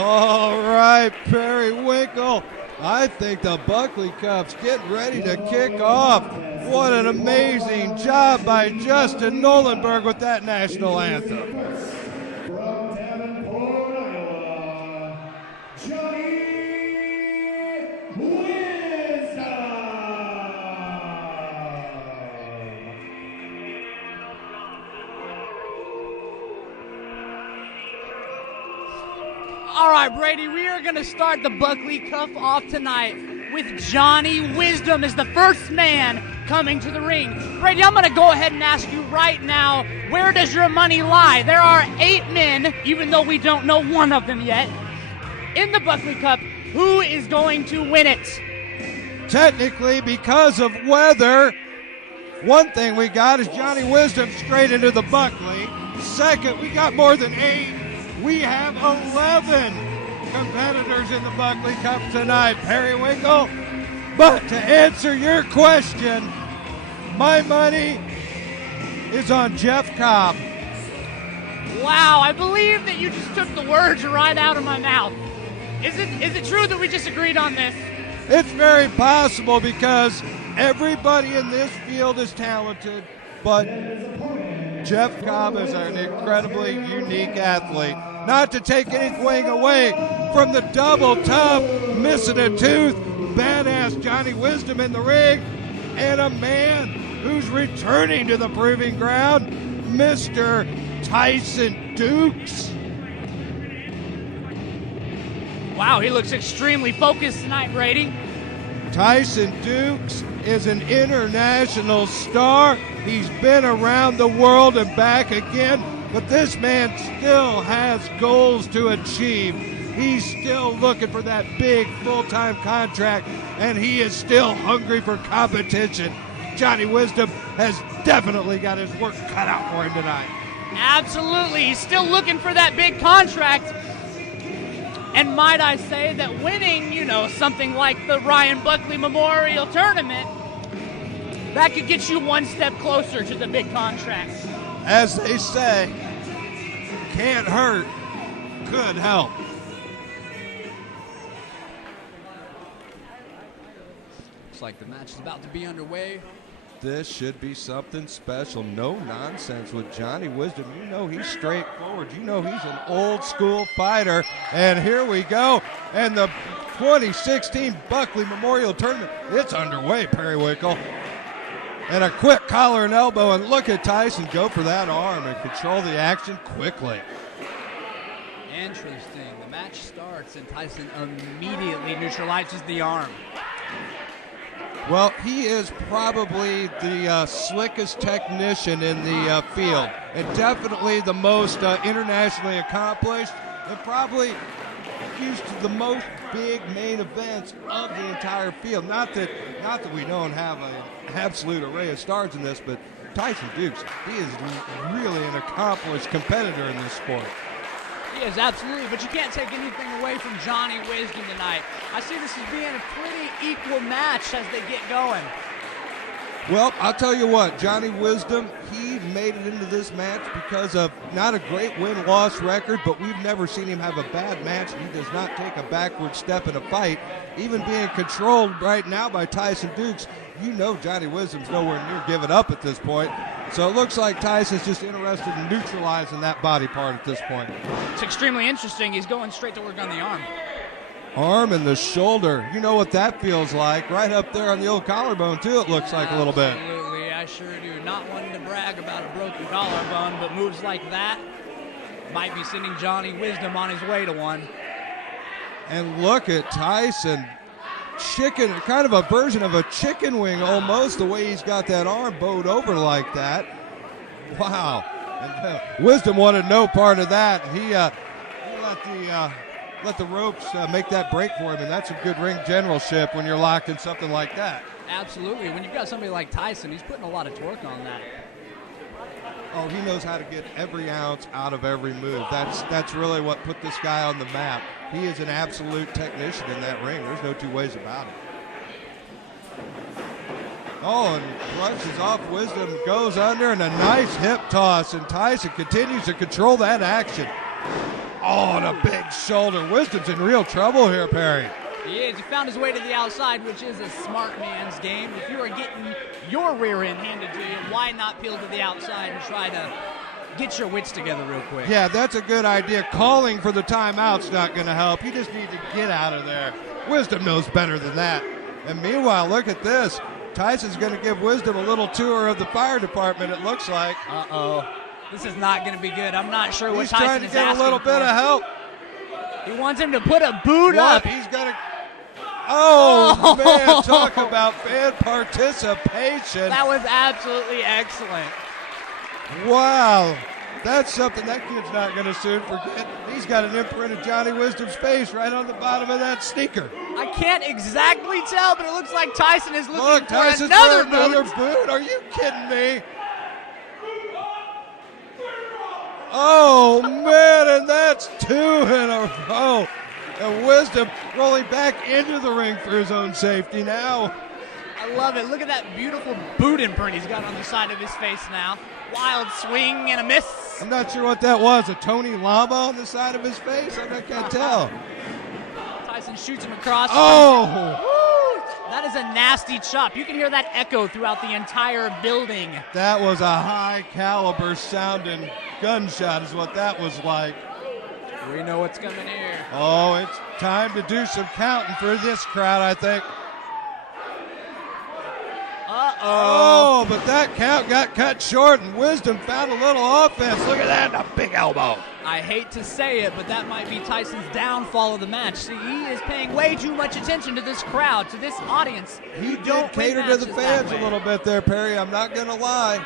All right, Periwinkle. I think the Buckley Cup's getting ready to kick off. What an amazing job by Justin Nolenberg with that national anthem. From Davenport, Iowa, Johnny Wisdom. All right, Brady, we are going to start the Buckley Cup off tonight with Johnny Wisdom as the first man coming to the ring. Brady, I'm going to go ahead and ask you right now, where does your money lie? There are 8 men, even though we don't know one of them yet, in the Buckley Cup. Who is going to win it? Technically, because of weather, one thing we got is Johnny Wisdom straight into the Buckley. Second, we got more than 8. We have 11 competitors in the Buckley Cup tonight, Periwinkle. But to answer your question, my money is on Jeff Cobb. Wow, I believe that you just took the words right out of my mouth. Is it true that we just agreed on this? It's very possible because everybody in this field is talented, but Jeff Cobb is an incredibly unique athlete. Not to take anything away from the double tough, missing a tooth, badass Johnny Wisdom in the ring, and a man who's returning to the proving ground, Mr. Tyson Dux. Wow, he looks extremely focused tonight, Brady. Tyson Dux is an international star. He's been around the world and back again, but this man still has goals to achieve. He's still looking for that big full-time contract, and he is still hungry for competition. Johnny Wisdom has definitely got his work cut out for him tonight. Absolutely. He's still looking for that big contract. And might I say that winning, something like the Ryan Buckley Memorial Tournament, that could get you one step closer to the big contract. As they say, can't hurt, could help. Looks like the match is about to be underway. This should be something special. No nonsense with Johnny Wisdom. You know he's straightforward. You know he's an old school fighter. And here we go. And the 2016 Buckley Memorial Tournament, it's underway, Periwinkle. And a quick collar and elbow. And look at Tyson go for that arm and control the action quickly. Interesting. The match starts and Tyson immediately neutralizes the arm. Well, he is probably the slickest technician in the field, and definitely the most internationally accomplished, and probably used to the most big main events of the entire field. Not that we don't have an absolute array of stars in this, but Tyson Dux, he is really an accomplished competitor in this sport. He is, absolutely, but you can't take anything away from Johnny Wisdom tonight. I see this as being a pretty equal match as they get going. Well, I'll tell you what, Johnny Wisdom, he made it into this match because of not a great win-loss record, but we've never seen him have a bad match. He does not take a backward step in a fight. Even being controlled right now by Tyson Dux, you know Johnny Wisdom's nowhere near giving up at this point. So it looks like Tyson's just interested in neutralizing that body part at this point. It's extremely interesting. He's going straight to work on the arm. Arm and the shoulder. You know what that feels like. Right up there on the old collarbone, too, it looks like a little bit. Absolutely, I sure do. Not wanting to brag about a broken collarbone, but moves like that might be sending Johnny Wisdom on his way to one. And look at Tyson. Chicken, kind of a version of a chicken wing almost, the way he's got that arm bowed over like that. Wow. And, Wisdom wanted no part of that. He let the ropes make that break for him, and that's a good ring generalship when you're locked in something like that. Absolutely. When you've got somebody like Tyson, he's putting a lot of torque on that. Oh, he knows how to get every ounce out of every move. That's really what put this guy on the map. He is an absolute technician in that ring. There's no two ways about it. Oh, and brushes off Wisdom, goes under, and a nice hip toss, and Tyson continues to control that action. Oh, and a big shoulder. Wisdom's in real trouble here, Perry. He is. He found his way to the outside, which is a smart man's game. If you are getting your rear end handed to you, why not peel to the outside and try to get your wits together real quick? Yeah, that's a good idea. Calling for the timeout's not going to help. You just need to get out of there. Wisdom knows better than that. And meanwhile, look at this. Tyson's going to give Wisdom a little tour of the fire department, it looks like. Uh-oh. This is not going to be good. I'm not sure what He's Tyson trying to is get asking a little bit of help. He wants him to put a boot up. He's got to... Oh, man, talk about fan participation. That was absolutely excellent. Wow. That's something that kid's not going to soon forget. He's got an imprint of Johnny Wisdom's face right on the bottom of that sneaker. I can't exactly tell, but it looks like Tyson is looking Look, for Tyson's another for another boot. boot. Are you kidding me? Oh, man, and that's 2 in a row. And Wisdom rolling back into the ring for his own safety now. I love it. Look at that beautiful boot imprint he's got on the side of his face now. Wild swing and a miss. I'm not sure what that was. A Tony Llama on the side of his face? I can't tell. Tyson shoots him across. Oh! Woo! That is a nasty chop. You can hear that echo throughout the entire building. That was a high caliber sounding gunshot is what that was like. We know what's coming here. Oh, it's time to do some counting for this crowd, I think. Uh-oh. Oh, but that count got cut short, and Wisdom found a little offense. Look at that, and a big elbow. I hate to say it, but that might be Tyson's downfall of the match. See, he is paying way too much attention to this crowd, to this audience. He You don't did cater win to the matches that fans a way. little bit there, Perry. I'm not going to lie.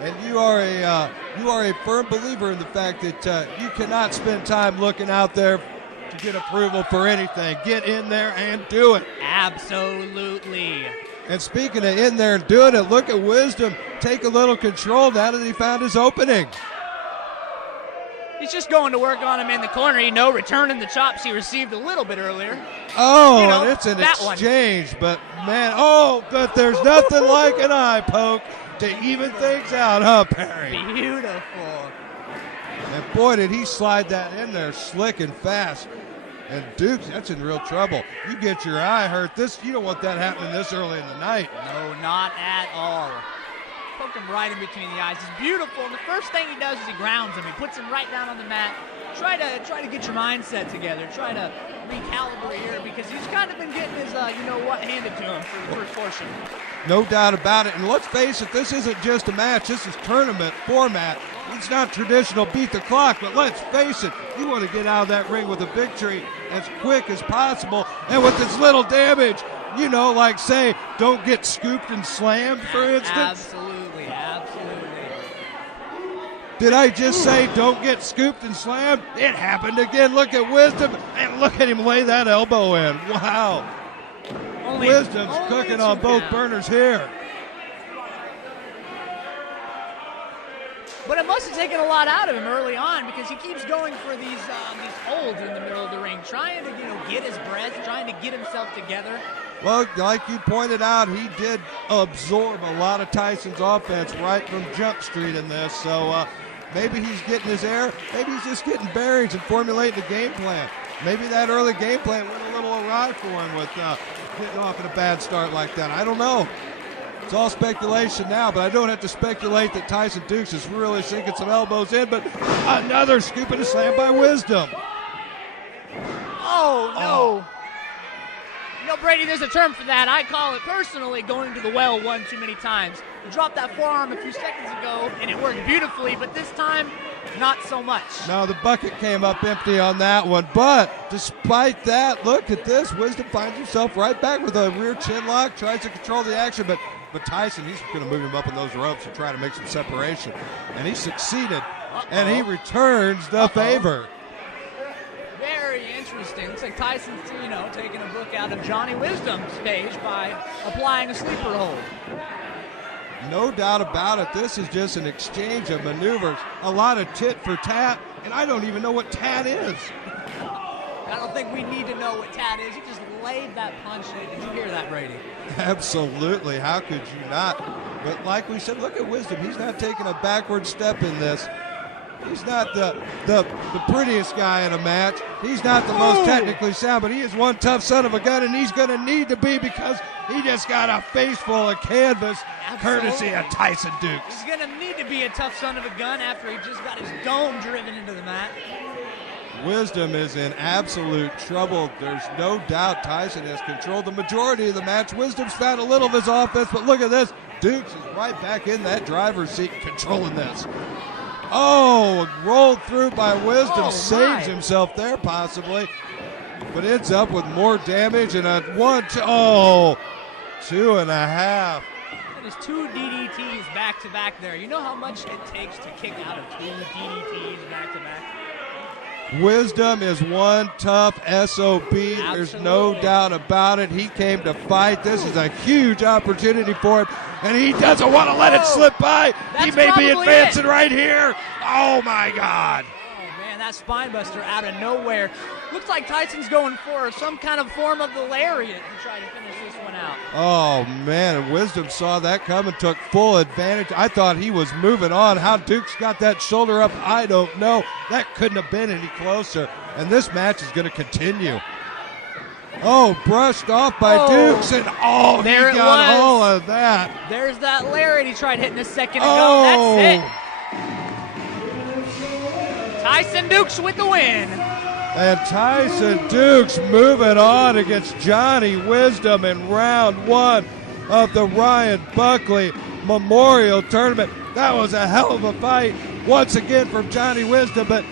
And you are a firm believer in the fact that you cannot spend time looking out there to get approval for anything. Get in there and do it. Absolutely. And speaking of in there and doing it, look at Wisdom take a little control now that he found his opening. He's just going to work on him in the corner, returning the chops he received a little bit earlier. Oh, You know, and it's an that one. exchange, but man, but there's nothing like an eye poke to even things out, huh, Perry? Beautiful. And boy, did he slide that in there slick and fast. And Dukes, that's in real trouble. You get your eye hurt. You don't want that happening this early in the night. No, not at all. Poke him right in between the eyes. It's beautiful. And the first thing he does is he grounds him. He puts him right down on the mat. Try to get your mindset together. Try to recalibrate here because he's kind of been getting his handed to him for the first portion. No doubt about it. And let's face it, this isn't just a match. This is tournament format. It's not traditional beat the clock, but let's face it, you want to get out of that ring with a victory as quick as possible and with as little damage. Like say, don't get scooped and slammed, for instance. Absolutely. Did I just say don't get scooped and slammed? It happened again. Look at Wisdom, and look at him lay that elbow in. Wow. Wisdom's cooking on both burners here. But it must have taken a lot out of him early on because he keeps going for these holds in the middle of the ring, trying to get his breath, trying to get himself together. Well, like you pointed out, he did absorb a lot of Tyson's offense right from Jump Street in this. So maybe he's getting his air. Maybe he's just getting bearings and formulating a game plan. Maybe that early game plan went a little awry for him with getting off in a bad start like that. I don't know. It's all speculation now, but I don't have to speculate that Tyson Dux is really sinking some elbows in, but another scoop and a slam by Wisdom. Oh, no. Brady, there's a term for that. I call it personally going to the well one too many times. You dropped that forearm a few seconds ago, and it worked beautifully, but this time, not so much. No, the bucket came up empty on that one, but despite that, look at this. Wisdom finds himself right back with a rear chin lock, tries to control the action, but Tyson, he's going to move him up in those ropes and try to make some separation. And he succeeded, and he returns the favor. Very interesting. Looks like Tyson's, taking a book out of Johnny Wisdom's page by applying a sleeper hold. No doubt about it. This is just an exchange of maneuvers. A lot of tit for tat, and I don't even know what tat is. I don't think we need to know what tat is. He just laid that punch in. Did you hear that, Brady? Absolutely. How could you not? But like we said, look at Wisdom. He's not taking a backward step in this. He's not the prettiest guy in a match. He's not the most technically sound, but he is one tough son of a gun, and he's going to need to be because he just got a face full of canvas, courtesy of Tyson Dux. He's going to need to be a tough son of a gun after he just got his dome driven into the mat. Wisdom is in absolute trouble. There's no doubt Tyson has controlled the majority of the match. Wisdom's found a little of his offense, but look at this. Dux is right back in that driver's seat controlling this. Oh, rolled through by Wisdom, saves himself there possibly, but ends up with more damage and a 2.5. That is 2 DDTs back-to-back there. You know how much it takes to kick out of 2 DDTs back-to-back? Wisdom is one tough SOB. There's no doubt about it. He came to fight. This is a huge opportunity for him, and he doesn't want to let it slip by. He may be advancing right here. Oh, my God. Oh, man, that spine buster out of nowhere. Looks like Tyson's going for some kind of form of the lariat to try to finish this one out. Oh, man, and Wisdom saw that come and took full advantage. I thought he was moving on. How Dux got that shoulder up, I don't know. That couldn't have been any closer, and this match is going to continue. Oh, brushed off by Dux, and there he it got was. all of that. There's that lariat he tried hitting a second ago. That's it. Tyson Dux with the win. And Tyson Dux moving on against Johnny Wisdom in round 1 of the Ryan Buckley Memorial Tournament. That was a hell of a fight once again from Johnny Wisdom, but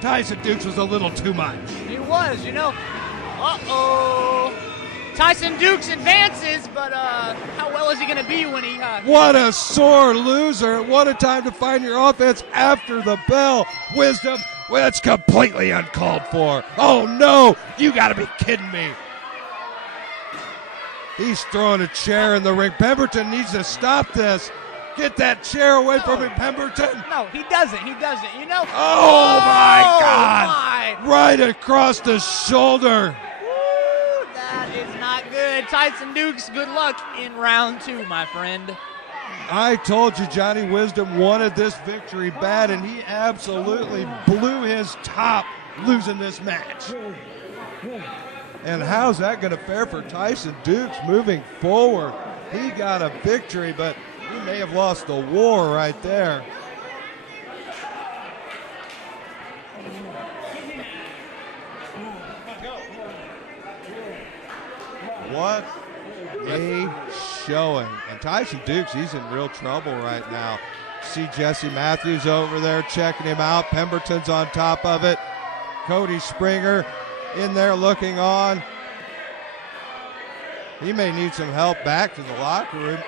Tyson Dux was a little too much. He was, you know. Uh-oh. Tyson Dux advances, but how well is he going to be when he... What a sore loser. What a time to find your offense after the bell. Wisdom, well, that's completely uncalled for. Oh, no. You got to be kidding me. He's throwing a chair in the ring. Pemberton needs to stop this. Get that chair away from him, Pemberton. No, he doesn't. He doesn't. You know? Oh, my God. My. Right across the shoulder. Woo, that is not good. Tyson Dux, good luck in round 2, my friend. I told you Johnny Wisdom wanted this victory bad, and he absolutely blew his top losing this match. And how's that going to fare for Tyson Dux moving forward? He got a victory, but he may have lost the war right there. What a showing. And Tyson Dux, he's in real trouble right now. See Jesse Matthews over there checking him out. Pemberton's on top of it. Cody Springer in there looking on. He may need some help back to the locker room.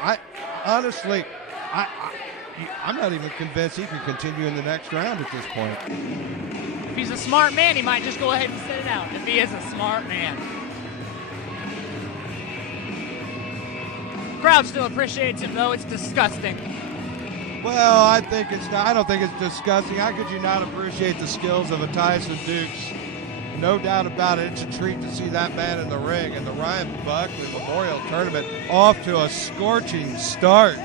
Honestly, I'm not even convinced he can continue in the next round at this point. If he's a smart man, he might just go ahead and sit it out. If he is a smart man. Crowd still appreciates him, though. It's disgusting. Well, I don't think it's disgusting. How could you not appreciate the skills of a Tyson Dux? No doubt about it. It's a treat to see that man in the ring. And the Ryan Buckley Memorial Tournament off to a scorching start.